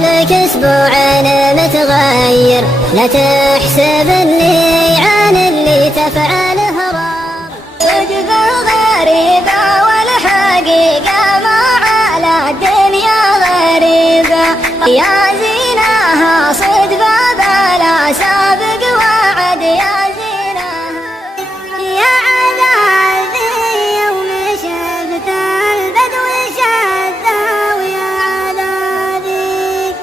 لك اسبوعين متغير، لا تحسب اني عن اللي تفعله راض. صدق غريبة والحقيقة ما على الدنيا غريبة، يا زينها صدق بلا سابق وعد يا زينها. يا عذابي يوم شفت البدو شذا ويا عذابي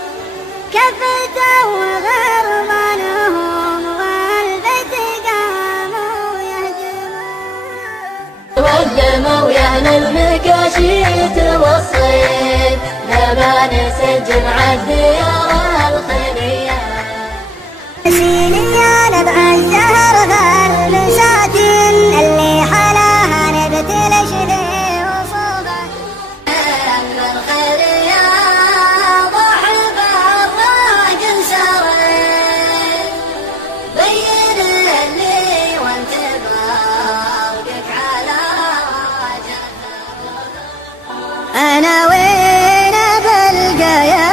كفته وغرمانهم والبيت قاموا يهجمون. تودموا يا اهل المكاشيت والصيد، لما نسجل عالديار الخلية. سيني يا نبع الزهر فالمساتين اللي حلاها نبت لشذي وصوبه. أما الخلية ضحب الراجل سريت، بين اللي وانت باقك على وجهه. أنا وين بلقى يا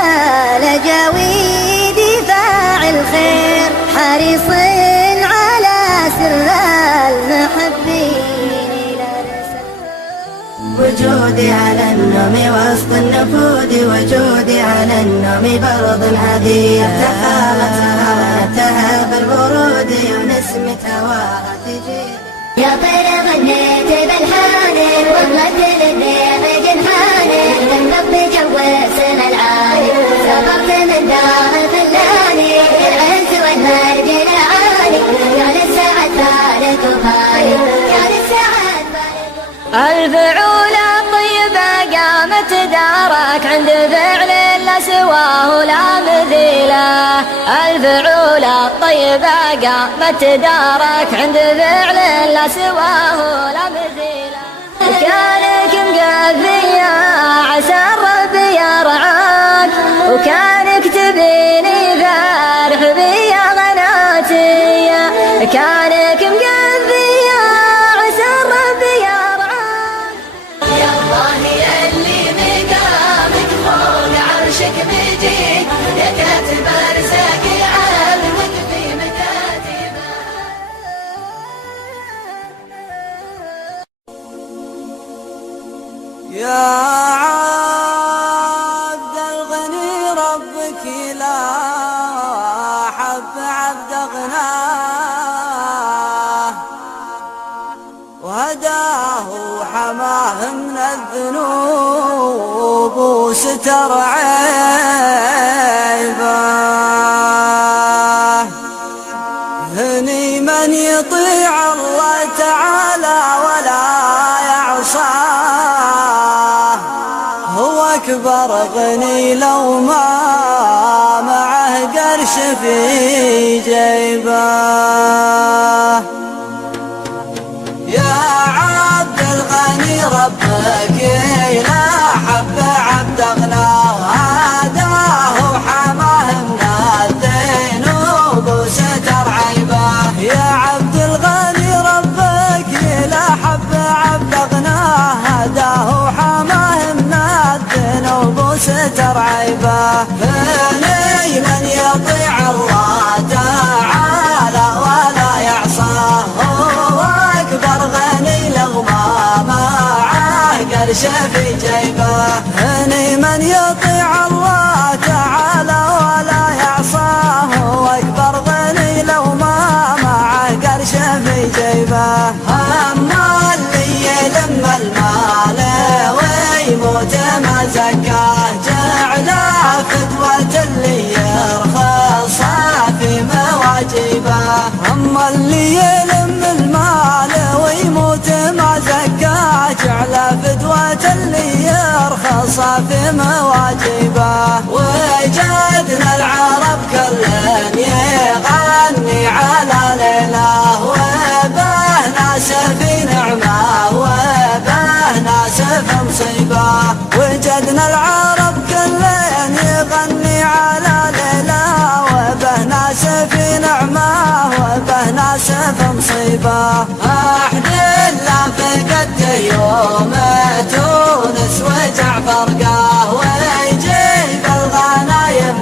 لجويدي فاعل خير، حريص على سر المحبين إلى رسل. وجودي على النوم وسط النفود، وجودي على النوم برض هدية. تحالت هواتها بالورود ونسمة هواها تجي. يا طير غنيت بالحاني وغنت للدير جنحاني، النبض جوسنا العالي سافرت من دار فلاني، العز والهرج العالي يا للسعد فارق وفاني، يا للسعد فارق وفاني. الفعول الطيبة قامت دارك عند فعل لا سواه لا مثيله. الفعول الطيبة قامت دارك عند فعل لا سواه لا مثيله. كانك مقفية عسى الرب يرعاك، وكانك تبيني فرح بيا غناتي. كانك مقفية عسى الرب يرعاك. يا الله يا اللي مقامك فوق عرشك بيجيك، يا كاتب ارزاق علمك في مكاتبه. يا عبد الغني ربك لا حب عبد غناه، وهداه وحماه من الذنوب وستر عيبه. هني من يطيع الله تعالى ولا يعصاه، هو أكبر غني لو ما معه قرش في جيبه. يا عبد الغني ربك لا حب عبد غناه، هداه وحماه من الذنوب وستر عيبه. يا عبد الغني ربك لا حب عبد غناه، هداه وحماه من الذنوب وستر عيبه. هني من يطيع الله تعالى ولا يعصاه، هو أكبر غني لو ما معه قرش في جيبه. هني من يطيع الله تعالى ولا يعصاه، هو أكبر غني لو ما معه قرش في جيبه. أما اللي يلم المال ويموت ما زكاه، جعله فتوى اللي يرخص في مواجبه. أما اللي يلم المال ويموت ما زكاه، جعله فتوى اللي يرخص في مواجبه. وجدنا العرب كلن يغني على ليله، وبه ناس في نعمه وبه ناس في مصيبه. وجدنا العرب كلن يغني على ليله، وبه ناس في نعمه وبه ناس في مصيبه. أحد لا فقدت يوم تونس وجعفر قاه، ويجيب الغنايم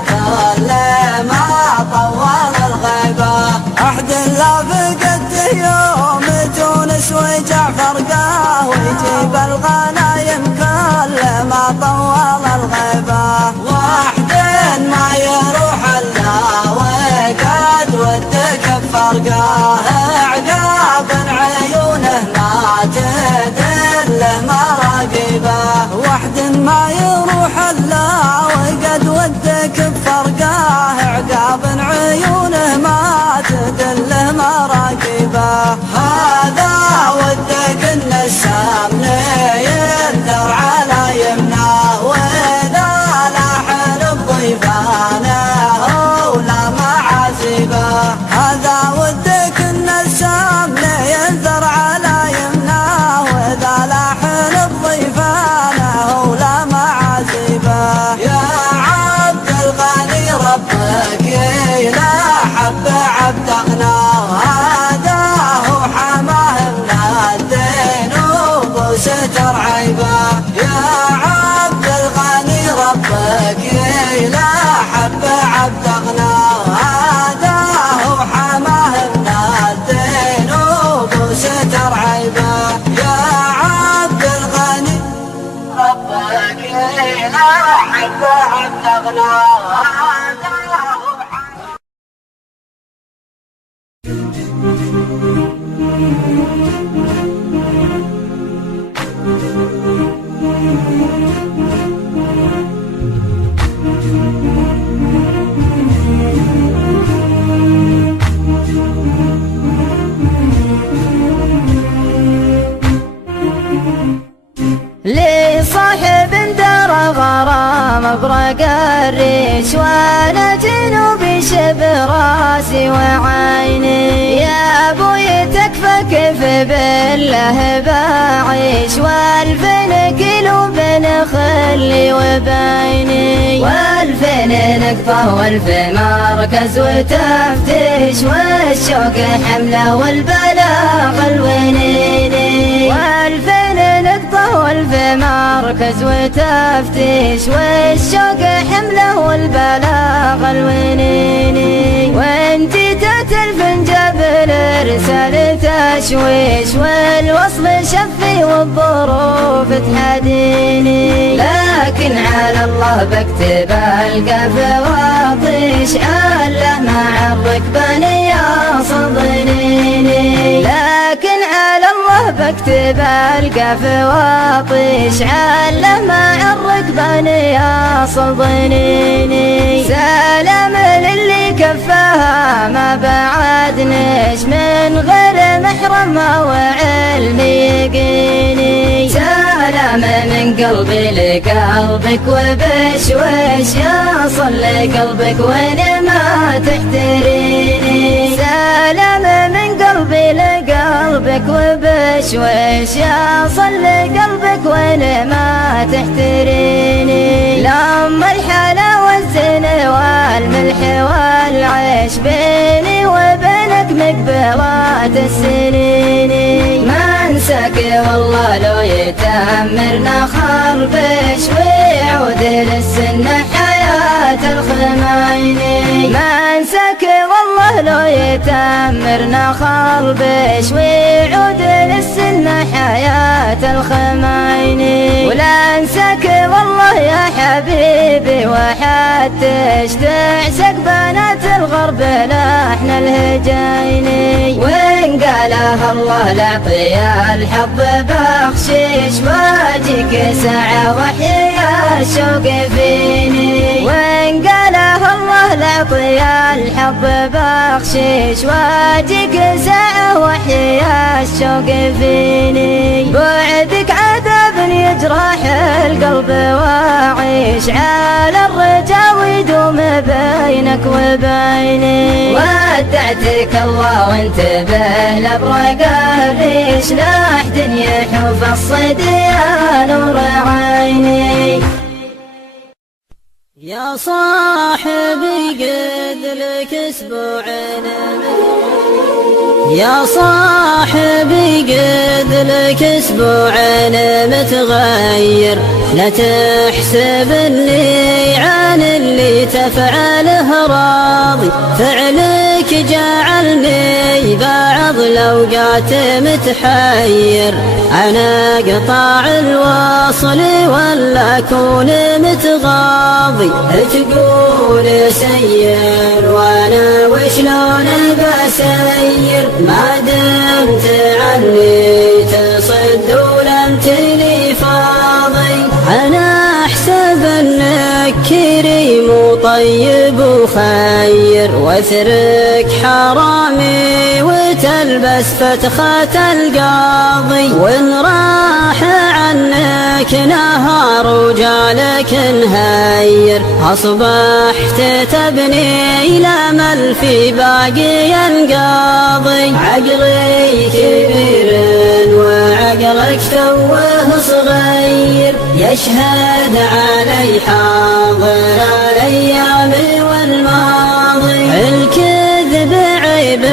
أغناها لي صاحب درى غرام ابرق الريش وانا جنوبي شب راسي وعيني يا ابوي تكفى كيف بالله بعيش والفين كيلو بين خلي وبيني والفين نقطة والف مركز وتفتيش والشوق حمله والبلاغ الونيني والفين نقطة والف مركز وتفتيش والشوق حمله والبلاغ الونيني وانتي تتلفن جبل رسالة تشويش والوصل شفي والظروف تحديني لكن على الله بكتب القف واطيش على مع الركبان يا صدنيني لكن على الله بكتب القف واطيش على مع الركبان يا صدنيني سلام للي كفاها ما بعدنيش من غير محرم وعلم يقيني سلام من قلبي لقلبك وبشوش يصل لقلبك وين ما تحتريني سلام من قلبي لقلبك وبشوش يصل لقلبك وين ما تحتريني لما الحلا والزين والملح والعيش بيني وبينك مقبلات السنين ما انساك والله لو يتأمرنا خربش ويعود للسنة حياة الخميني ما انساك والله لو يتأمرنا خربش ويعود للسنة حياة الخميني ولا انساك والله يا حبيبي وحتى تعسك بنات الغرب لحن الهجيني وإن قالها الله لعطي الحظ بخشيش واجيك ساعة وحي الشوق فيني وإن قالها الله لعطي الحظ بخشيش واجيك ساعة وحي الشوق فيني بعدك عذاب يجرح القلب واعيش على الرجا ويدوم بينك وبيني ودعتك الله وانتبه لابرق الريش لا احد يحوف الصيد يا نور عيني يا صاحبي قد لك اسبوعين يا صاحبي قد لك اسبوعين متغير لا تحسب اني عن اللي تفعله راضي فعلك جعلني بعض الاوقات متحير انا اقطع الوصل ولا اكون متغاضي تقول سير وانا وشلون بسير ما دمت عني تصد ولم تلي فاضي انا احسب انك كريم وطيب وخير واثرك حرامي وتلبس فتخة القاضي وان راح عنك نهار وجالك نهير اصبحت تبني الامل في باقي القاضي عقلي كبير وعقلك توه صغير يشهد علي حاضر الايام والماضي الكذب عيب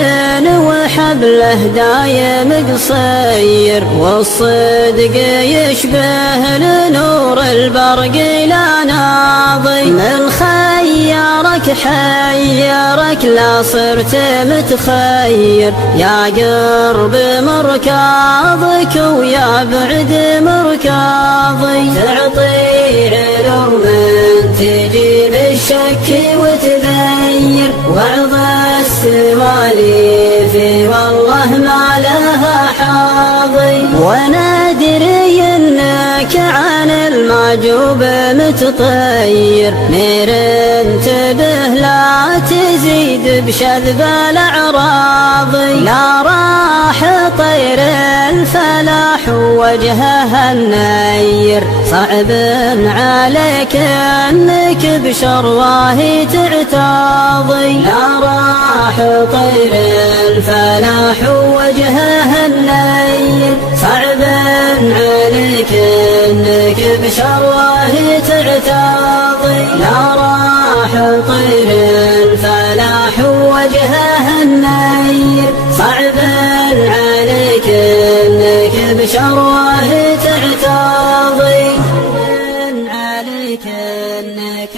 وحبله دايم قصير والصدق يشبه لنور البرق لا ناضي من خيرك حيرك لا صرت متخير يا قرب مركاضك ويا بعد مركاضي تعطي علوم تجيب تشكي وتغير، وعظ السواليف والله ما لها حاضي. وانا ادري انك عن المعجوب متطير، نير انتبه لا تزيد بشذب الاعراض. لا راح طير الفلاح وجهه النير، صعب عليك انك بشرواه تعتاضي. لا راح طير الفلاح وجهه النير، صعب عليك انك بشرواه تعتاضي. لا راح طير الفلاح وجهه النير، صعب عليك انك بشرواه تعتاضي. عليك انك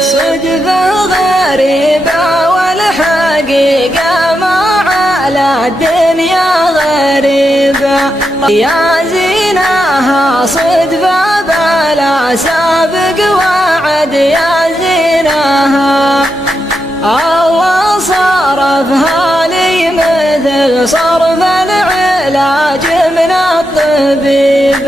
صدفة غريبة والحقيقة ما على الدنيا غريبة، يا زينها صدفة بلا سابق وعد. يا زينها الله صرفها لي مثل صرف العلاج من الطبيب،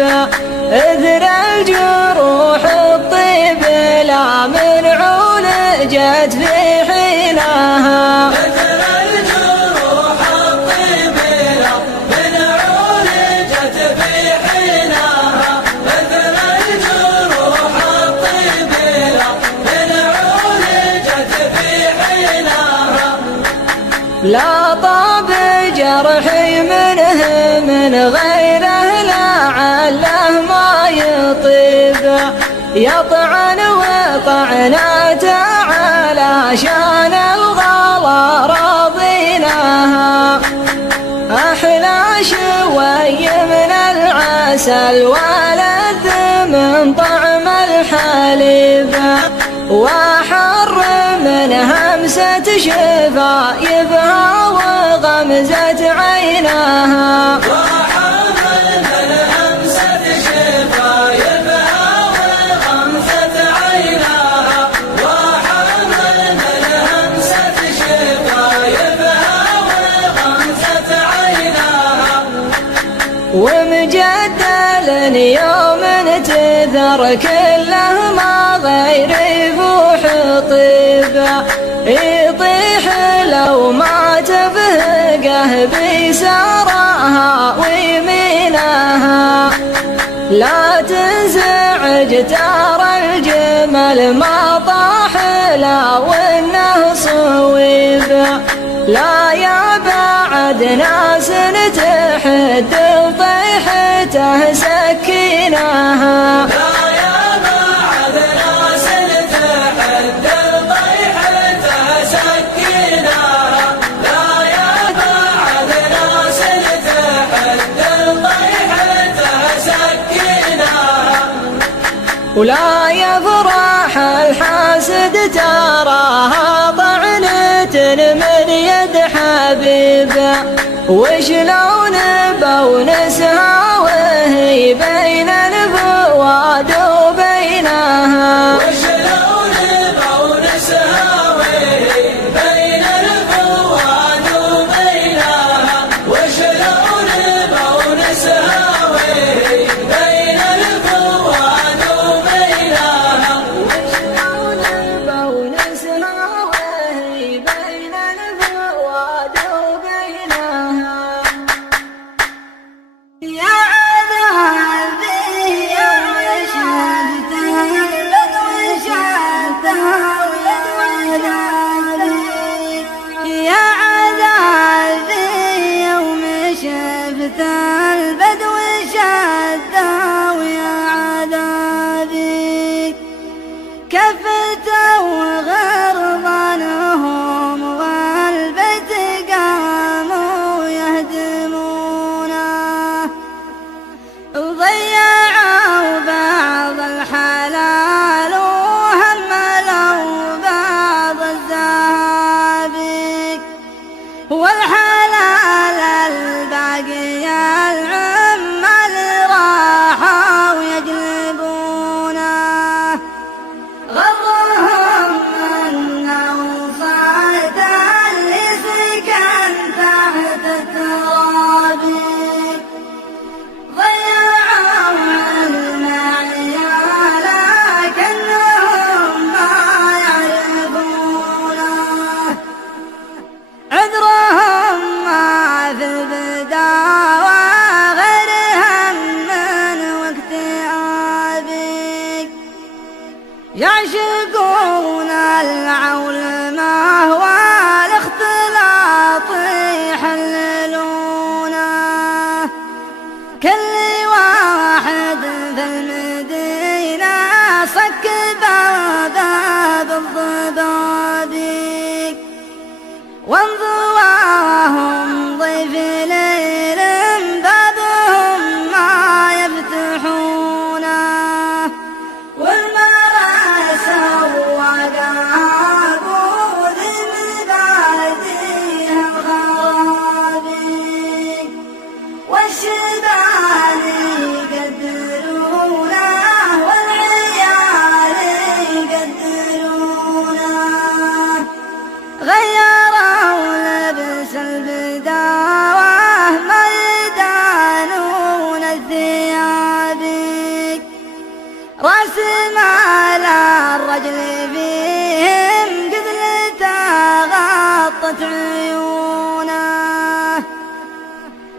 اذر الجروح الطيب لا من عولجت في حينها. اذر الجروح الطيب لا من عولجت في حينها. اذر الجروح الطيب لا من عولجت في حينها. لا طاب جرحي منه من غيره لعله ما يطيب، يطعن وطعناته علشان الغلا راضيناها. أحلى شوي من العسل ولذ من طعم الحليب، وحر من همسة شفايفها وغمزة عينها. وحر من همسة شفايفها وغمزة عينها. وحر من همسة شفايفها وغمزة عينها. ومجدل يوم تذر كله ما غير يفوح طيب، يطيح لو ما تفهقه بيسارها ويمينها. لا تنزعج ترى الجمل ما طاح لا وانه صويب، لا يا بعد ناس تحد طيحته سكينها. لا يا بعد ناس تحد طيحته سكينها. لا يا بعد ناس تحد طيحته سكينها. ولا يفرح الحاسد تراها طعنة من يد حبيبه، وشلون بونسها وهي بين الفؤاد وبينها. وشلون بونسها وهي بين الفؤاد وبينها. وشلون بونسها وهي بين الفؤاد وبينها. وشلون بونسها وهي بين الفؤاد وبينها. يا عذابي يوم شهدتها البدو شهدتها ويا عذابي. يا عذابي يوم شفتها البدو شهدتها ويا عذابي. كفته وغرضانهم والبيت قاموا يهدمونه، وضيعوا بعض الحلال وهملوا بعض الزهابي، والحلال الباقي العون كل واحد في المدينة صك باب الضبابيق، وانضواهم ضيف ليل بابهم ما يفتحونه، والمراسى وقابوا ذي بعديها الخرابيق، والشبان يقدرونه والعيال يقدرونه، غيروا لبس البداوة ما يدانون الثيابيق، راس مال الرجل فيهم قذلته غطت عيونه،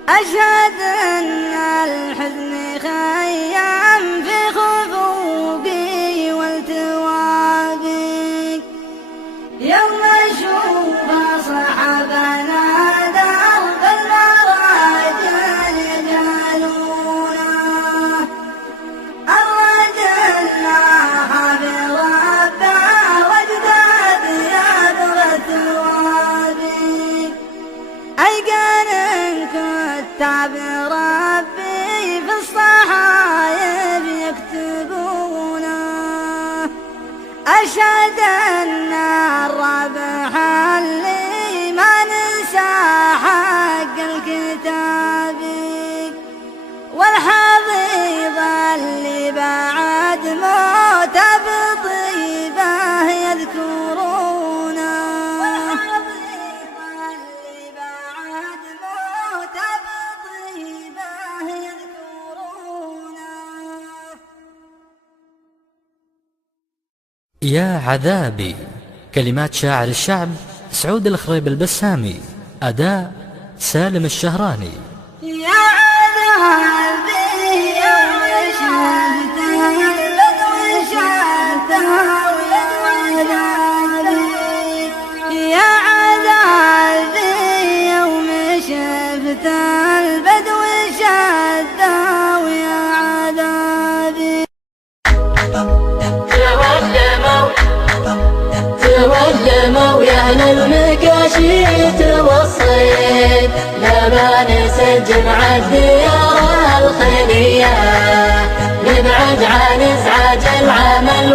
أشهد أن الحزن خيم في خفوقي والتوابيق، يوم أشوف صحابنا درب المراجل يجهلونه، الرجل لاح بربه واجداد يبغى الثوابيق، أيقن كتاب ربي في الصحايب يكتبونه، أشهد أن الربح اللي ما ننسى حق الكتابيق، والحضيض اللي بعد موته بطيبه يذكرونه، والحضيض اللي بعد موته بطيبه يذكرونه. يا عذابي، كلمات شاعر الشعب سعود الخريب البسامي، أداء سالم الشهراني. يا عذابي يوم شفته البدو شفته ويا عذابي، يا عذابي يوم شفته البدو شفته ويا عذابي. تولموا يا أهل المكاشيت والصيد، نبى نسجل الديار الخلية، نبعد عن إزعاج العمل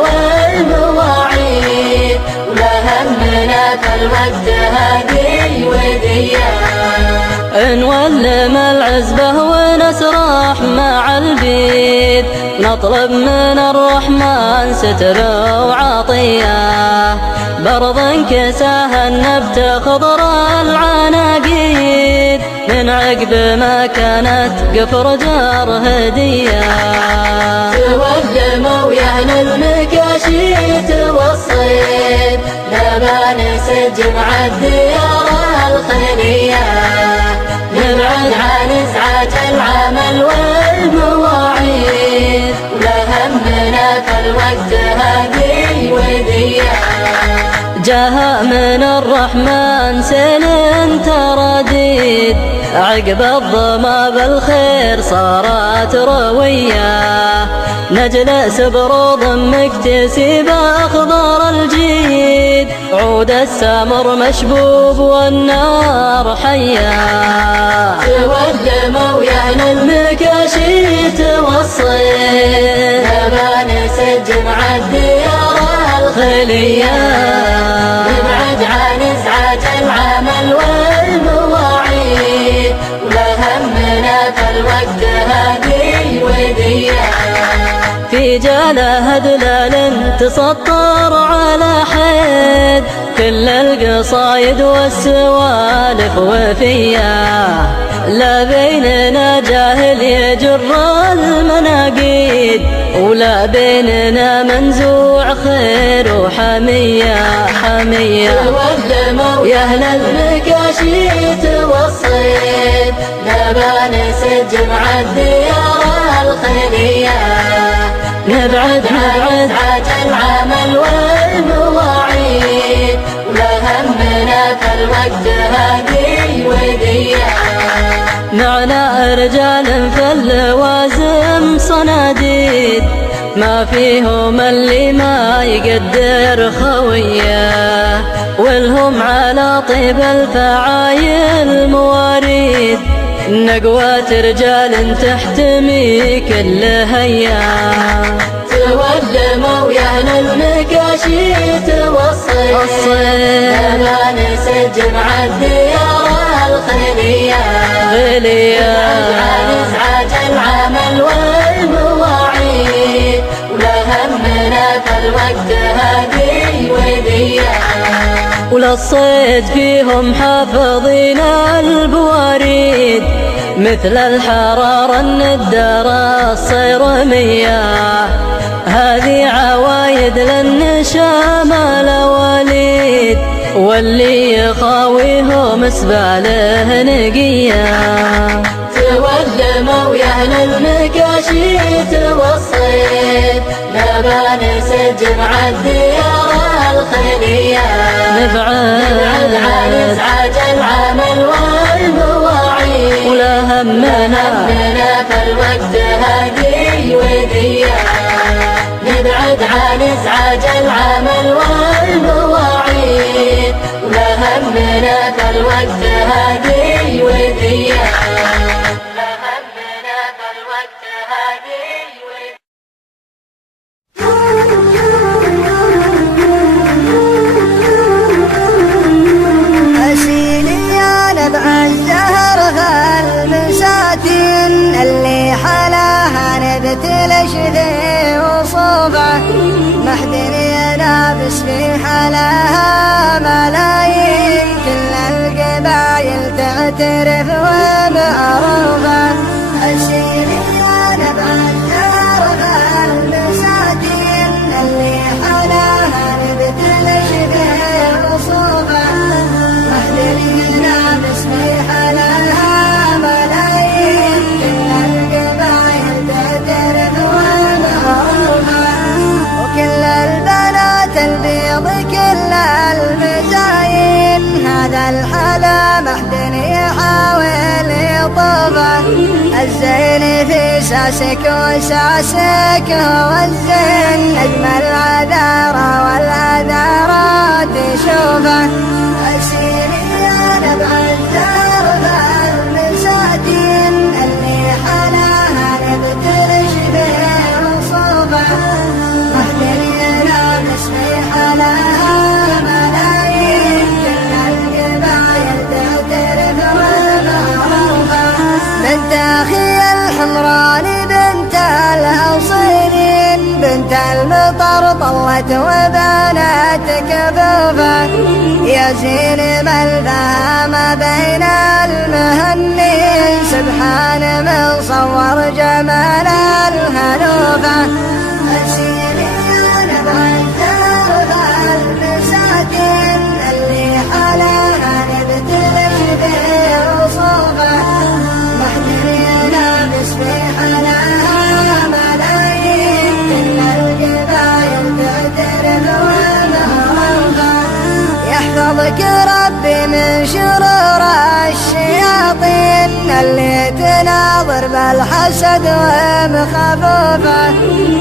والمواعيد، ولا همنا في الوقت هذه ودية، نولم العزبة ونسرح مع البيت، نطلب من الرحمن ستر وعطية، برض كساها النبت خضر العناقيد، من عقب ما كانت قفر جار هدية، تولموا يا أهل المكاشيت والصيد، نبى نسجل الديار الخلية، نبعد عن إزعاج العمل والمواعيد، ولا همنا في الوقت هذه ودية، جاها من الرحمن سيل ترديد، عقب الظما بالخير صارت روية، نجلس بروض مكتسب أخضر الجيد، عود السمر مشبوب والنار حية، تولموا يا أهل المكاشيت والصيد، نبى نسجل الديار الخلية، نبعد عن إزعاج العمل والمواعيد، ولا همنا في الوقت هذه ودية، في جاله دلال تسطر على حيد، كل القصايد والسوالف وفيه، لا بيننا جاهل يجر المناقيد، ولا بيننا منزوع خير وحمية حمية، تولموا يا أهل المكاشيت والصيد، نبى نسجل الديار الخلية، نبعد عن إزعاج العمل والمواعيد، ولا همنا في الوقت هذه ودية، معنا رجال في اللوازم صناديد، ما فيهم اللي ما يقدر خويه، والهم على طيب الفعايل مواريد، نقوة رجال تحتمي كل هيام. تولموا يا اهل المكاشيت والصيد، لما نسجم عالديار الخلية، عن ازعاج العمل والمواعيد، ولا همنا في الوقت هذه ودية، وللصيد فيهم حافظين البواريد، مثل الحرارة الندارة الصيرمية، هذه عوايد للنشام الأواليد، واللي يخاويهم اسباله نقية. تولموا يا اهل المكاشيت والصيد، نبى نسجم عالديار الخلية، نبعد عن ازعاج العمل والمواعيد، ولا همنا في الوقت هذه ودية، نبعد عن ازعاج العمل والمواعيد، ولا همنا في الوقت هذه ودية، لا همنا في الوقت هذه ودية. أسيلي يا نبع الزهر فالمساتين، اللي حلاها نبتلش ذي وصوبه، محدن ينافس في حلاها ملايين، كل القبايل تعترف ومعروفه. أسيلي يا نبع الزهر فالمساتين، اللي حلاها نبتلش ذي وصوبه، محدن ينافس في حلاها ملايين، كل القبايل تعترف ومعروفه. وكل البنات البيض كل المزاين، هذا الحلا محدن يحاول يطوفه، الزين في ساسك وساسك هو الزين، نجم العذارى والعذارى تشوفه. أسيري يا نبع الزهر فالمساتين، اللي حلاها نبتلش به وصوفه، محدن ينافس في حلاها ملايين، كل القبايل تعترف ومعروفه. بنت أخي الحمران بنت الأصيلين، بنت المطر طلت وبنات كفوفه، يا زين ملبها ما بين المهنين، سبحان مصور جمال الهنوفه. أسيري يا نبع الزهر فالمساتين، اللي حلاها نبتلش به وصوفه، محدن ينافس في حلاها ملايين، كل القبايل تعترف ومعروفه. يحفظك ربي من شرور الشياطين، اللي تناظر بالحسد ومخفوفه،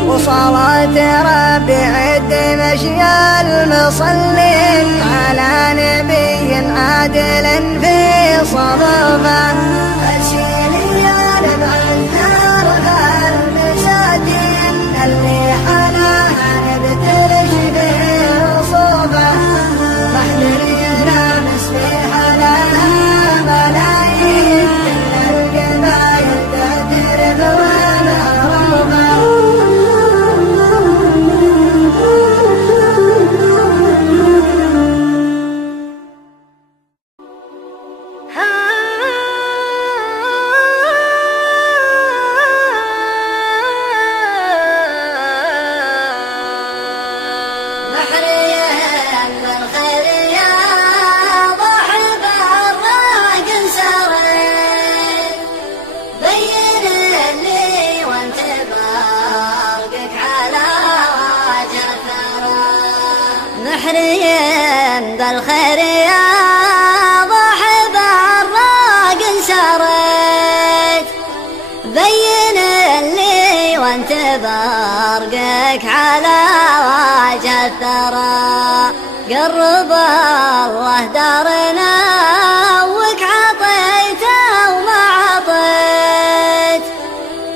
وصلاة ربي عد مشي المصلين، على نبي عادل في صفوفه. أسيلي يا نبع الزهر فالمساتين، اللي حلاها نبتلش به وصوفه، محدن ينافس في حلاها ملايين، كل القبايل تعترف ومعروفه. بالخير يا ضحب الراق سري، وانت برقك على وجه الثرى. قرب الله دارنا وك عطيته وما عطيت،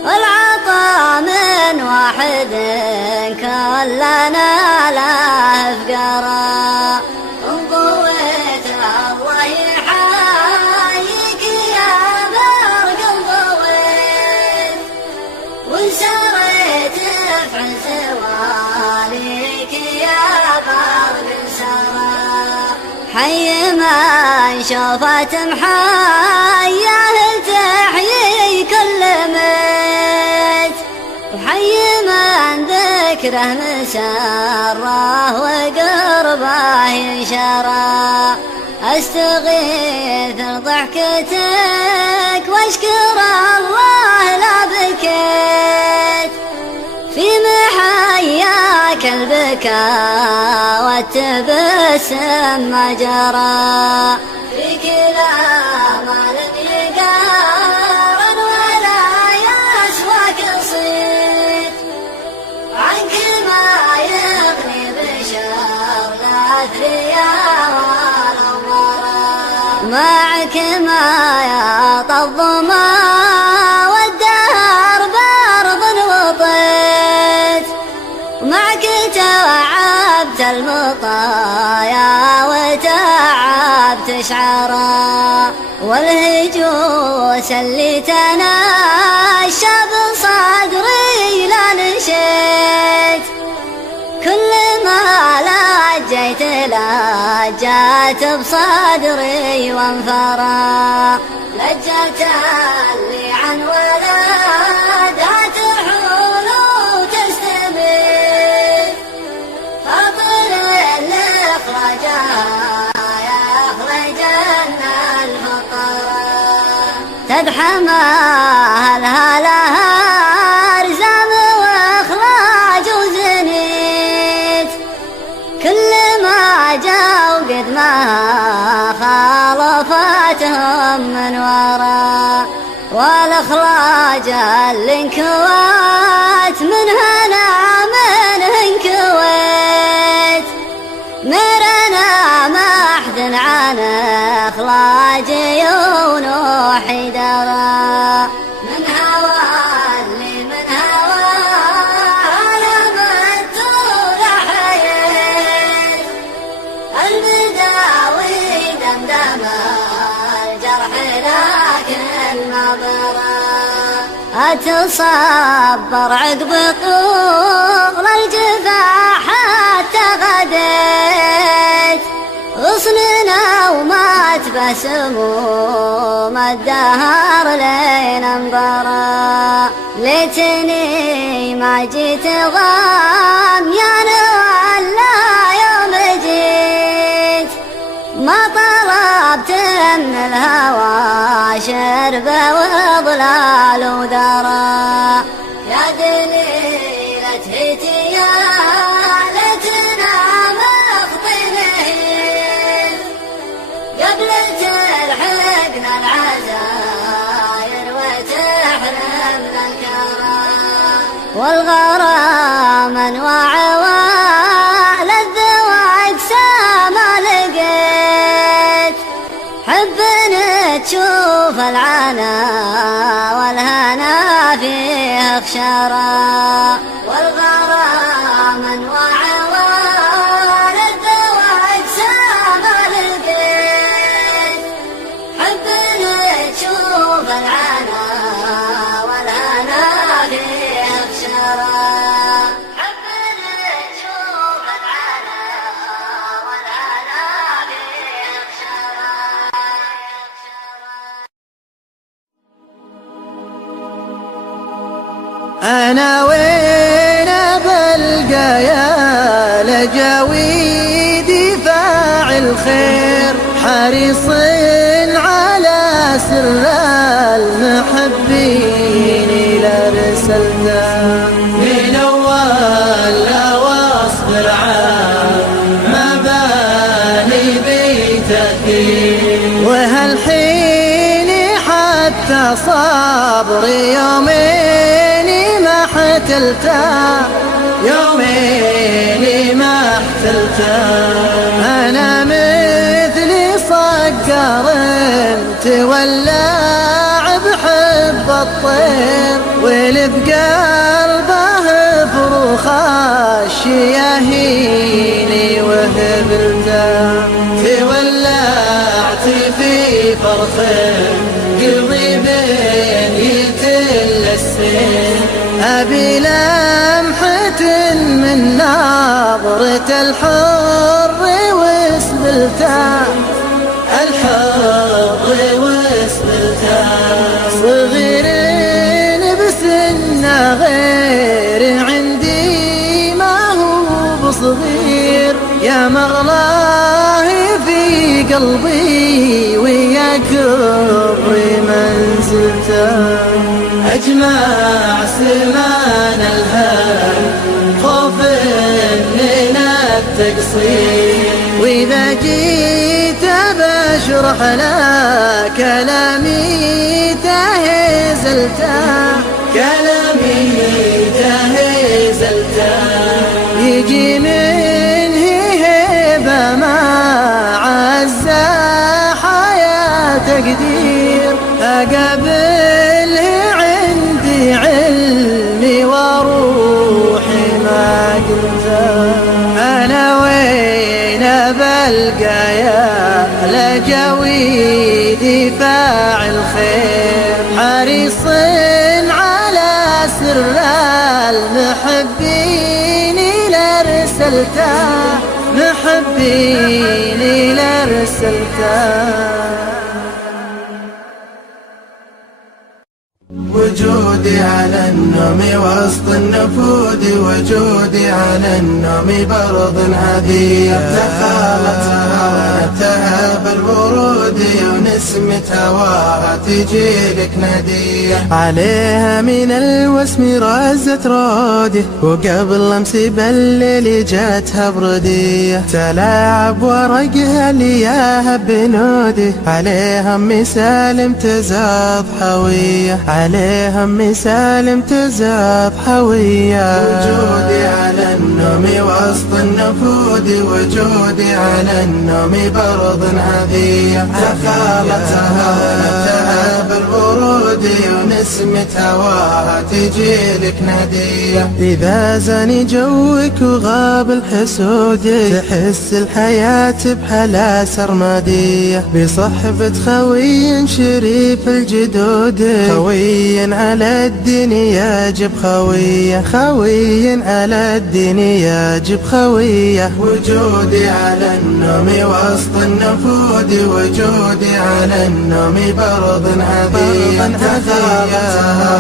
والعطا من واحد كلنا له فقرا. انضويت الله يحييك يا برق انضويت، وانسريت في عز واليك يا برق انسرى. حي من شوفت محياه تحيي كل ميت، وحي من ذكره مسره وقربه ينشرى. استغيث ضحكتك واشكر الله لا بكيت، في محياك البكاء والتبسم ما جرى. في كلام لم يقارن ولا يسوى قصيد، عنك ما يغني بشر لا ثريا ولا ورى. معك ما يعطى الظما والدهر برض وطيت، معك توعبت المطايا وتعبت شعرا. والهجوس اللي تناشى بصدري لا نشيت، كل ما لجيت لجات بصدري وانفرى. لجت اللي عن ولدها تحول وتستميت، فاطر الاخراجها يخرجن الفقراء. تدحمها لها ارزام واخراج وزنيت، كل ما جاءوا قد ما خالفتهم من وراء. والاخراج الانكوات من هنا من انكويت، مرنا ما احد عن اخراجي ونوحي درى. من هوى اللي من هوى على من طول حييت، المداوي دمدم الجرح لكن ما برى. أتصبر عقب طول الجفا حتى غديت، غصننا وما تبسموم الدهر لين انبرى. ليتني ما جيت غام يا ولا يوم جيت، ما طلبت من الهوى شربه وضلال وذرى. يا دليلة هتيا لتنا مخطنين، قبل تلحقنا العزاير وتحرمنا الكرام. والغرام انواع للذواق سما لقيت، حب تشوف العنا والهنا فيه خشرا. والغرام انواع للذواق سما لقيت، حب تشوف العنا والهنا فيه خشرا. أنا وين بلقى يا لجاويدي فاعل خير، حريص على سر المحبين إلى رسلنا. من أول وأصبر على مباني بتأثير، وهالحين حتى صبر يومين عجلته يومين ما احتلته. أنا مثلي صقر تولع بحب الطير واللي بقلبه فروخ الشياهين وهبلته. تولعت في فرخ قلبي بين يتل السين أبي لمحة من ناظرة الحر وسبلته. الحر وسبلته صغيرين بسنه غير عندي ما هو بصغير يا مغلاه في قلبي ويا كبر منزلته. أجمع سمان الهام خوف من التقصير وإذا جيت بشرح لك كلامي تهزلته. كلامي تهزلته يجي من هيبة ما عز حياة تقدير أقابله عندي علمي وروحي ما قلته. أنا وين بلقى يا لجويدي فاعل خير حريص على سر المحبين لرسلته. محبين لرسلته. وجودي على النوم وسط النفود وجودي على النوم برض هدية تخالطها بالورود ونسمة هواها تجيلك ندية. عليها من الوسم رزت رودي وقبل امسي بالليل جاتها بردية. تلاعب ورقها لياها بنودي عليها أمي سالم تزاد حوية. عليها أمي سالم تزاد حوية. وجودي على النوم وسط النفود وجودي على النوم برض هدية تخالطها بالورود ونسمة هواها تجيلك ندية. إذا زاني جوك وغاب الحسود تحس الحياة بحلا سرمادية بصحبة خوي شريف الجدود. خوي على الدين يجب خوية. خوي على الدين يجب خوية. وجودي على النوم وسط النفود وجودي على النوم برض هدية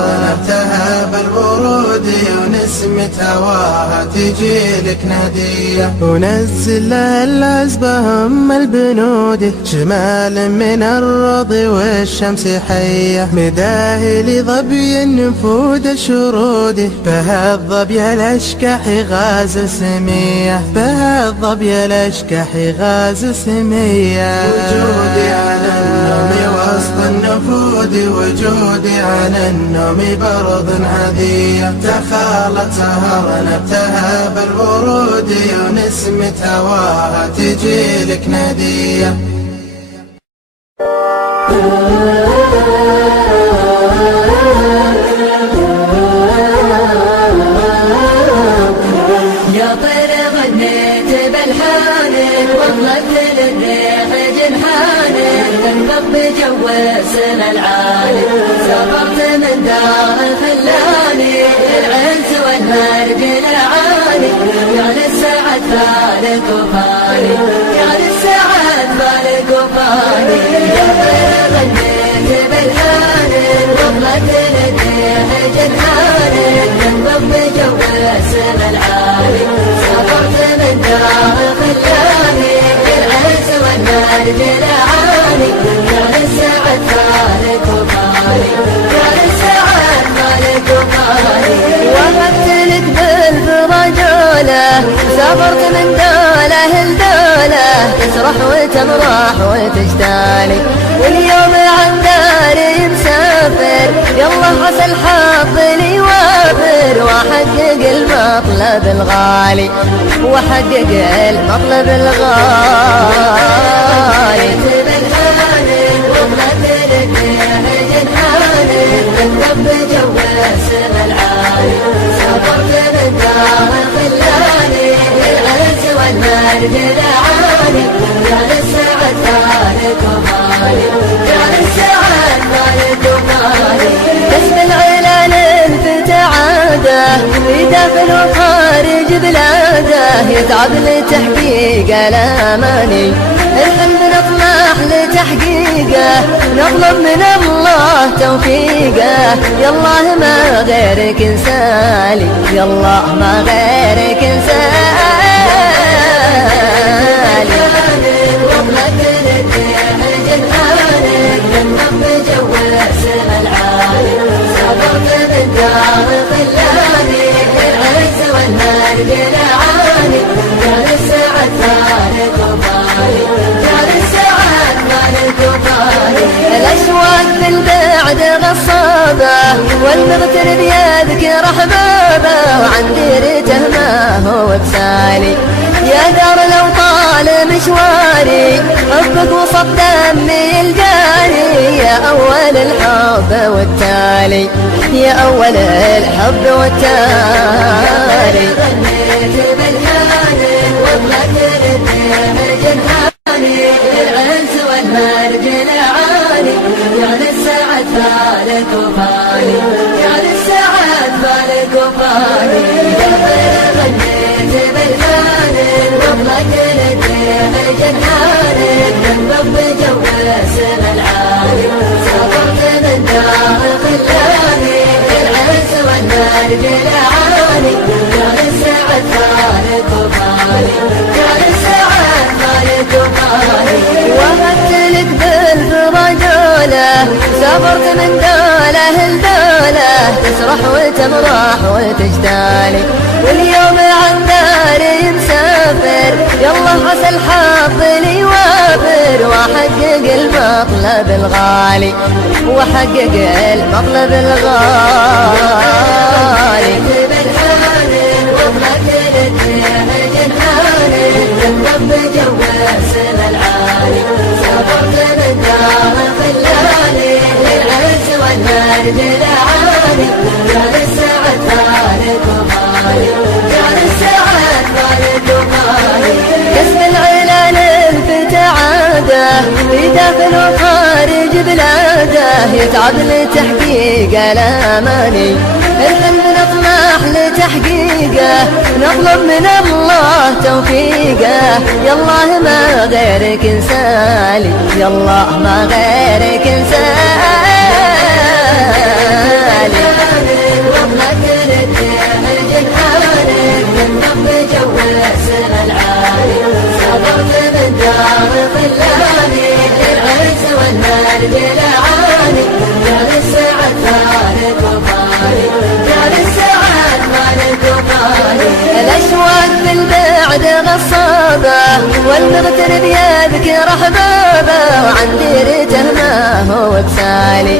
تخالطها بالورود ونسمة هواها تجيلك ندية. ونزل لها العزبة هم البنود شمال من الرض والشمس حية. مداهل ظبي النفود الشرود بهالظبي الاشكح غازل سمية. بهالظبي الاشكح غازل سمية. وجودي على النوم وسط النفود وجودي على النوم برض هدية تخالطها ونبتها بالورود ونسمة هواها تجيلك ندية. يا طير غنيت بالحان وطلت للريح جنحان تنبض بجو السما العالي. سافرت من دار خلاني العز والمرج العالي. يعني السعد فالك وفاني يعني السعد فالك وفاني. يا طير غنيت بالحان وطلت للريح جنحان تنبض بجو السما العالي. سافرت من دار خلاني العز والمرج العالي. كان السعد فالك وفاني كان السعد فالك وفاني. وهبت لك بالفرجولة سافرت من دولة لدولة تسرح وتمرح وتجتالي. واليوم عن داري مسافر يلا عسى الحظ لي وافر. واحد وحقق المطلب الغالي وحقق المطلب الغالي الرب جواسم العالي صبرت من دار خلاني العز والمرج العالي كان السعد مالك ومالي كان السعد مالك ومالي كسب العلان انفتعاده في داخل وخارج بلاده يتعب لتحقيق الاماني الحلم نطمح لتحقيقه نطلب من الله توفيقه يا الله ما غيرك انسالي يا الله ما غيرك انسالي وابلك للدين جنانك الرب جواسم العالي صبرت من دار خلاني العز والمرج العالي كان السعد مالك ومالي كان السعد مالك ومالي الأشواق بالبعد غصابه والمغترب يذكر أحبابه وعن ديرته ما هو بسالي يا دار لو طال مشواري حبك وسط دمي الجاري يا أول الحب والتالي يا أول الحب والتالي غنيت بالحالي وابلك للدين جناني العز والمرج العالي يا للسعد فالك وفالي يا للسعد فالك وفالي غنيت بالحالي وابلك للدين جناني الرب جواسم العالي صبرت من دار خلاني العز والمرج العالي كان السعد فالك وفالي كان السعد فالك وفالي وهبت لك بالفرجوله صبرت من دوله لدوله تسرح وتمرح وتجتالي واليوم عن داري مسافر يلا عسى الحظ لي وافر واحقق المطلب الغالي وحقق المطلب الغالي وابلك للدين جناني الرب جواسم العالي صبرت من دار خلاني العز والمرج العالي كان السعد مالك ومالي كان السعد مالك ومالي كسب العلان انفتعاده في داخل وخارج بلاده يتعب لتحقيق الاماني الحلم نطمح لتحقيقه نطلب من الله توفيقه يا الله ما غيرك انسالي يا الله ما غيرك انسالي وابلك للدين جناني الرب جواسم العالي صبرت من دار خلاني العز والمرج العالي كان السعد مالك ومالي كان السعد مالك ومالي الأشواق بالبعد غصابه والمغترب يذكر أحبابه وعن ديرته ما هو بسالي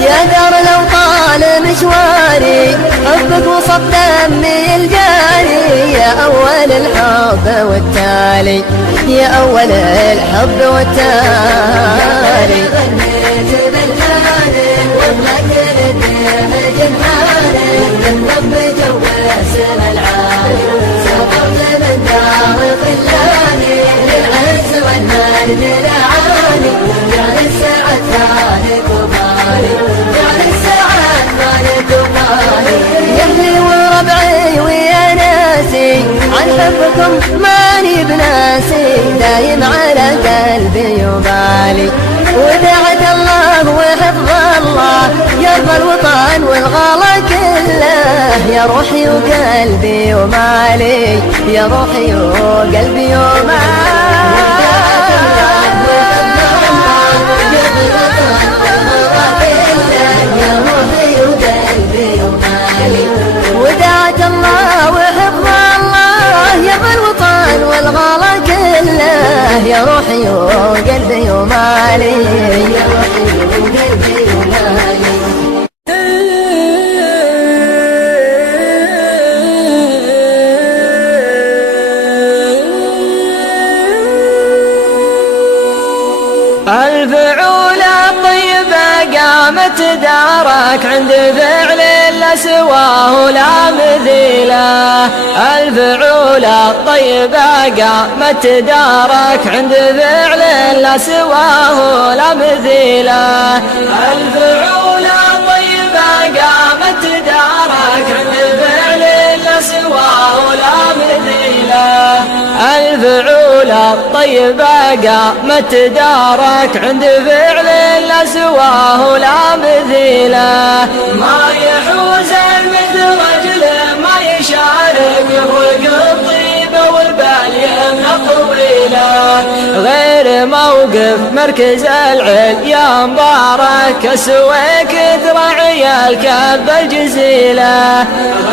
يا دار لو طال مشواري حبك وسط دمي الجاري يا أول الحب والتالي يا أول الحب والتالي غنيت بالحالي وابلك للدين جناني الرب جواسم العالي صبرت من دار خلاني العز والمرج العالي كان السعد مالك ومالي كان السعد مالك ومالي يا أهلي وربعي ويا ناسي عن حبكم ماني بناسي دايم على قلبي وبالي ودعت الله وحفظ الله يرضى الوطن والغلا كله يا روحي وقلبي ومالي يا روحي وقلبي ومالي ودعت الله وحفظ الله يرضى الوطن والغلا كله يا روحي وقلبي ومالي يا روحي وقلبي ومالي قامت دارك عند فعل لا سواه لا مثيله الفعول الطيبة قامت دارك عند فعل لا سواه لا مثيله الفعول الطيبة قامت دارك عند فعل لا سواه لا مثيله الفعول الطيبة قامت دارك عند فعل لا سواه لا مثيله ما يحوز مثل رجل ما يشارك يفرق الطيبة والبالية طويلة غير موقف مركز العلم يا مبارك اسويك ترعي الكب الجزيلة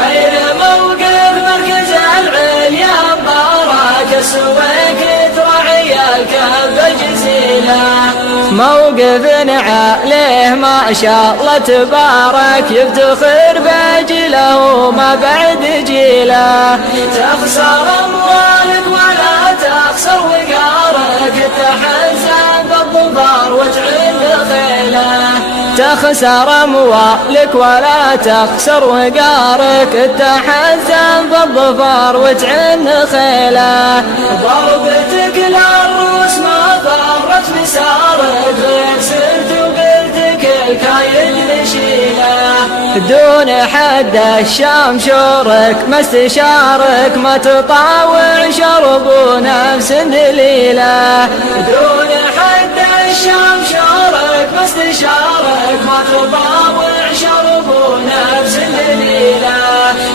غير موقف مركز العلم يا مبارك اسويك ترعي الكب الجزيلة موقف عليه ما شاء الله تبارك يفتخر بجيله ما بعد جيله تخسر اموالك ولا تخسر وقارك تحزن بالظفر وتعل خيله تخسر اموالك ولا تخسر وقارك تحزن بالظفر وتعن خيله ضربتك للروس ما ضرت مسارك غير سرت وقلتك الكايد نشيله دون حد الشام شورك ما استشارك ما تطاوع شرب نفس دليله دون حد الشام شورك ما استشارك ما تطاوع شرب نفس دليله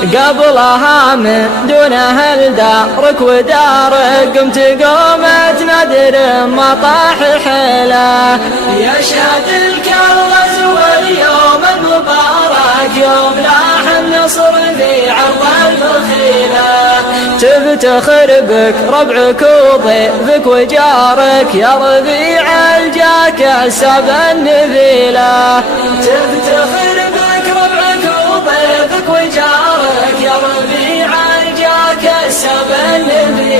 قبلها من دونها لدارك ودارك قمت قومت نادر ما طاح حيله يشهد الكرز واليوم المبارك يوم لاح النصر في عرض البخيله تفتخر بك ربعك وضيفك وجارك يا ربيع الجاك السب النبيله تفتخر بك ربعك وضيفك وجارك يا ربيع الجاك السب النبيله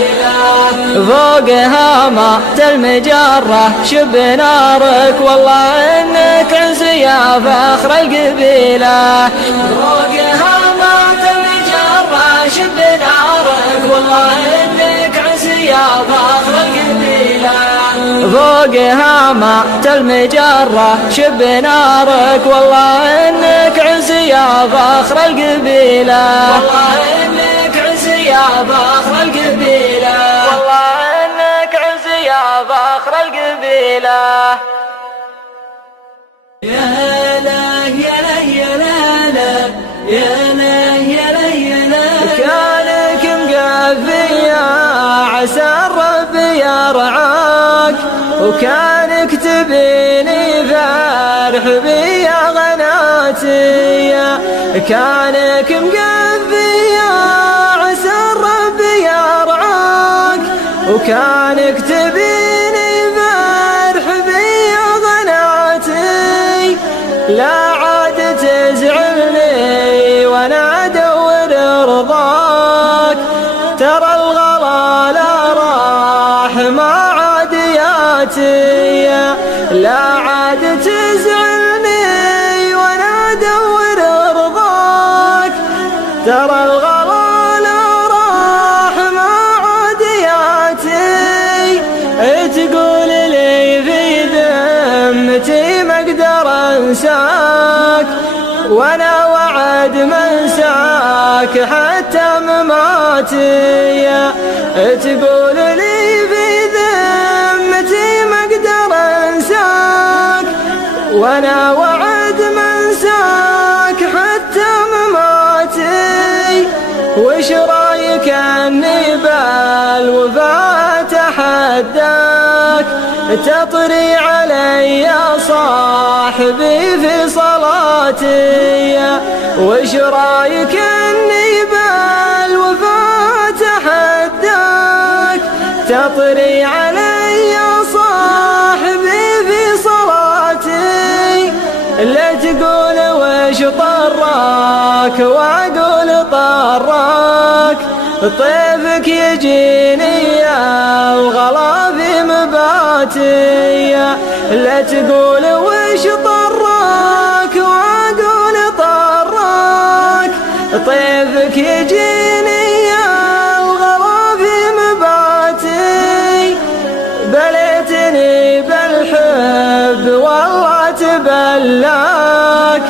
فوقها مات المجرة شب نارك والله انك عز يا فخر القبيله فوقها مات المجرة شب نارك والله انك عز يا فخر القبيله فوقها مات المجرة شب نارك والله انك عز يا فخر القبيله والله انك عز يا فخر القبيله والله انك عز يا فخر القبيله يا لا يا لا يا لا لا يا لا يا لا يا لا كانك مقفي عسى الرب يرعاك وكانك تبيني فرح بي يا غناتي كانك مقفي عسى الرب يرعاك وكانك تبيني فرح بي يا غناتي لا عاد تزعلني وانا ادور رضاك ترى الغلا لا راح ما عاد ياتي لا عاد تزعلني وانا ادور رضاك ترى الغلا لا راح ما عاد ياتي تقول لي في ذمتي ما اقدر انساك وانا وعد منساك حتى مماتي تقول لي في ذمتي ما اقدر انساك وانا وعد منساك حتى مماتي وش رايك اني بالوفاء اتحداك تطري علي يا صاحبي في صلاتي وش رايك اني بالوفاء اتحداك تطري علي يا صاحبي في صلاتي لا تقول وش طراك واقول طراك طيفك يجيني الغلا في مباتي لا تقول وش طراك كيفك يجيني الغلا في مباتي، بليتني بالحب والله تبلاك،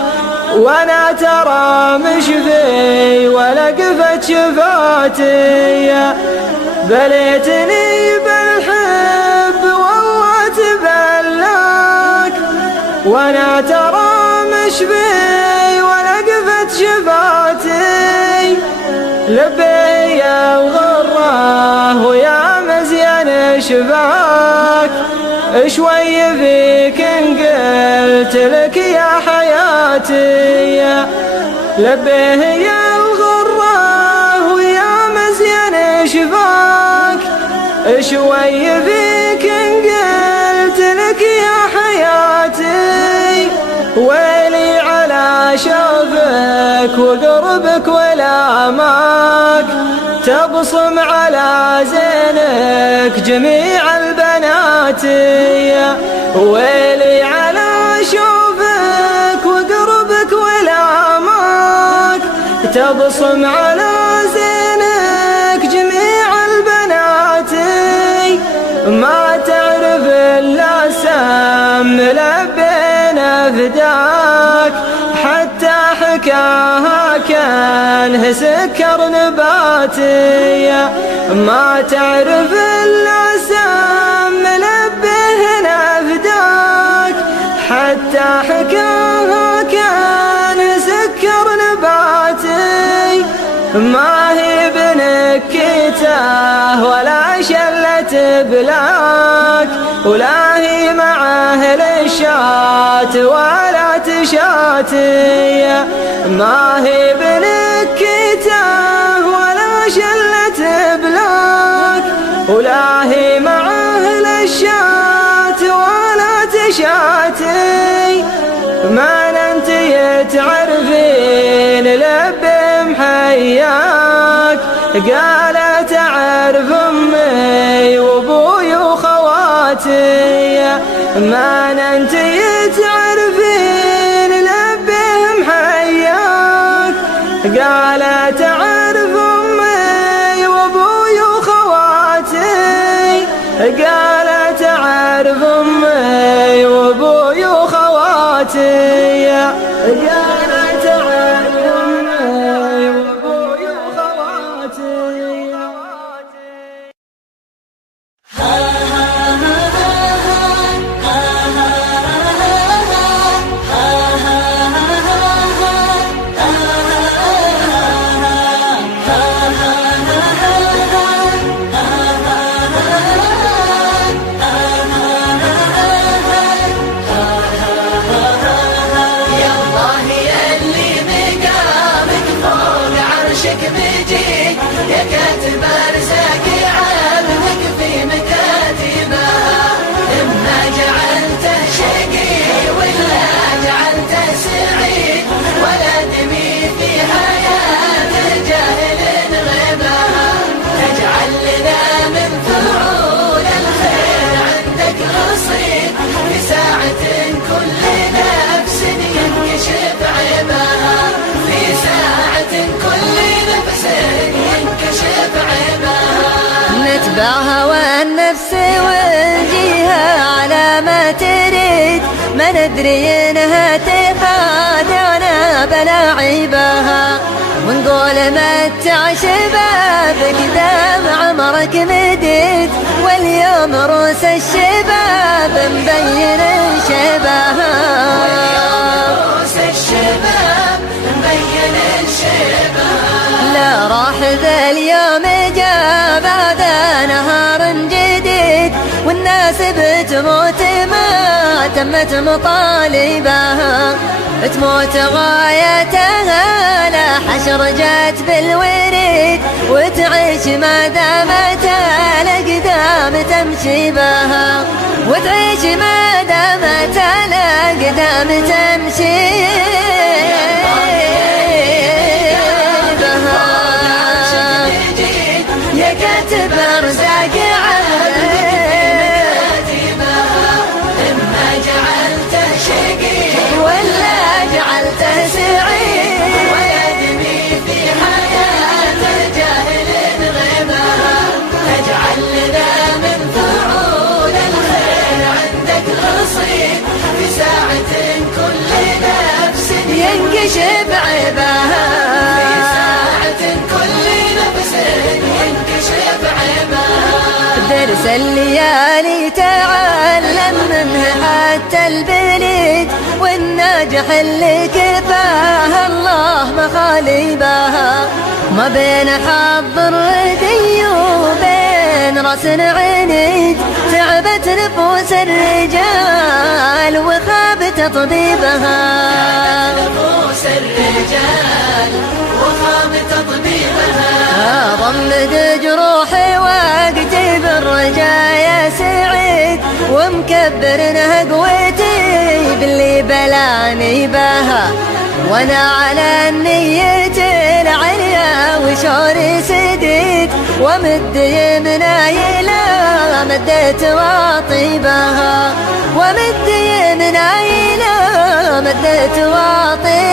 وانا ترى مش في ولا قفت شفاتي، بليتني بالحب والله تبلاك، وانا ترى مش في ولا قفت شفاتي. لبي يا الغرة ويا مزيان شفاك، شوي فيك ان قلت لك يا حياتي، لبيه يا الغرة ويا مزيان شفاك، شوي فيك ان قلت لك يا حياتي. ويلي على شوفك وقربك ولامك، تبصم على زينك جميع البنات، ويلي على شوفك وقربك ولامك، تبصم على زينك جميع البنات. ما تعرف الا سم لبينا فداك، حتى حكاها كانه سكر نباتي، ما تعرف الا سم لبينا فداك، حتى حكاها كانه سكر نباتي. ما هي بنكته ولا شلة بلاك، ولا هي مع أهل الشات ولا تشاتي، ما هي بنكته ولا شلة بلاك، ولا هي مع أهل الشات ولا تشاتي. ما انت تعرفين لبي محياك، قالت اعرف امي وابوي وخواتي، ما انت تعرفين لبي محياك، قالت اعرف امي وابوي وخواتي، قالت اعرف امي وابوي وخواتي، قالت اعرف امي وابوي وخواتي. يا كاتب ارزاق عبدك في مكاتبها، اما جعلته شقي ولا جعلته سعيد، ولا دمي في حياة جاهل غيبها. اجعل لنا من فعول الخير عندك رصيد، في ساعة كل نفس ينكشف عيبها، في ساعة كل نفس ينكشف عيبها. نتبعها والنفس ونجيها على ما تريد، ما ندري انها تخادعنا بلا عيبها، ونقول متع شبابك دام عمرك مديد، واليوم روس الشباب مبين شبهها، روس الشباب مبين شبهها. لا راح ذا اليوم جاب هذا نهار جديد، والناس بتموت ما تمت مطالبها، تموت غايتها لا حشر جات بالوريد، وتعيش ما دامت الأقدام تمشي بها، وتعيش ما دامت الأقدام تمشي بها. يا كاتب ارزاق اما جعلته شقي ولا جعلته سعيد، ولا دمي في حياة الليالي تعلم منها حتى البليد، والناجح اللي كفاها الله مخاليبها. ما بين حظ الردي وبين راس عنيد، تعبت نفوس الرجال وخاب تطبيبها. نفوس الرجال وخاب تطبيبها. ضمد جروحي واقتي بالرجا يا سعيد، ومكبرنها قوتي باللي بلاني بها. وانا على النية العليا وشعوري سديد، ومد يمناي لا مديت واطيبها، ومد يمناي لا مديت واطيبها.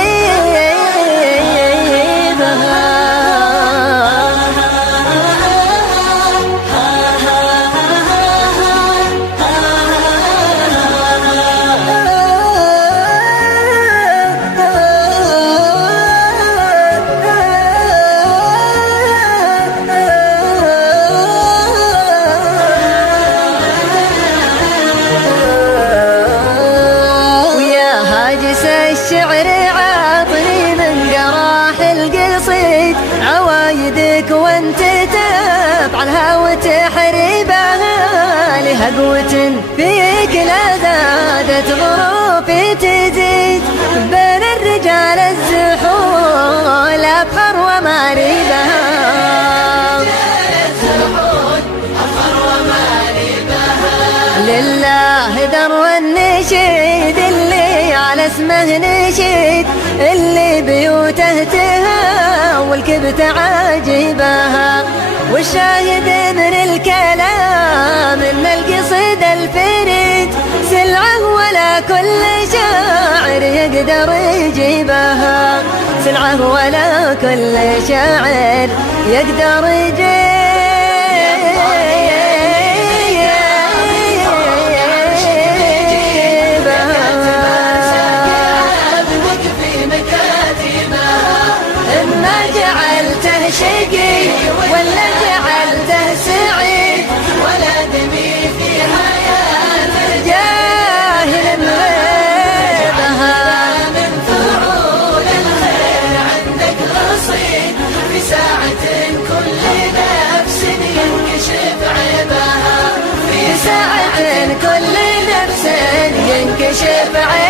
الشعر عاطني من جراح القصيد، عوايدك وانت تفعلها وتحريبها. لها قوة فيك لا زادت ظروفي تزيد، بين الرجال الزحول أبخر وماريبها. لله در النشيد اللي على اسمه نشيد، اللي بيوته تهاول كبت عاجبها. والشاهد من الكلام ان القصيد الفريد، سلعه ولا كل شاعر يقدر يجيبها. سلعه ولا كل شاعر يقدر يجيبها. شقي ولا جعلته سعيد، ولا دمي في حياته جاهل غيبها. من فعول الخير عندك رصيد، في ساعة كل نفس ينكشف عيبها. في ساعة كل نفس ينكشف عيبها.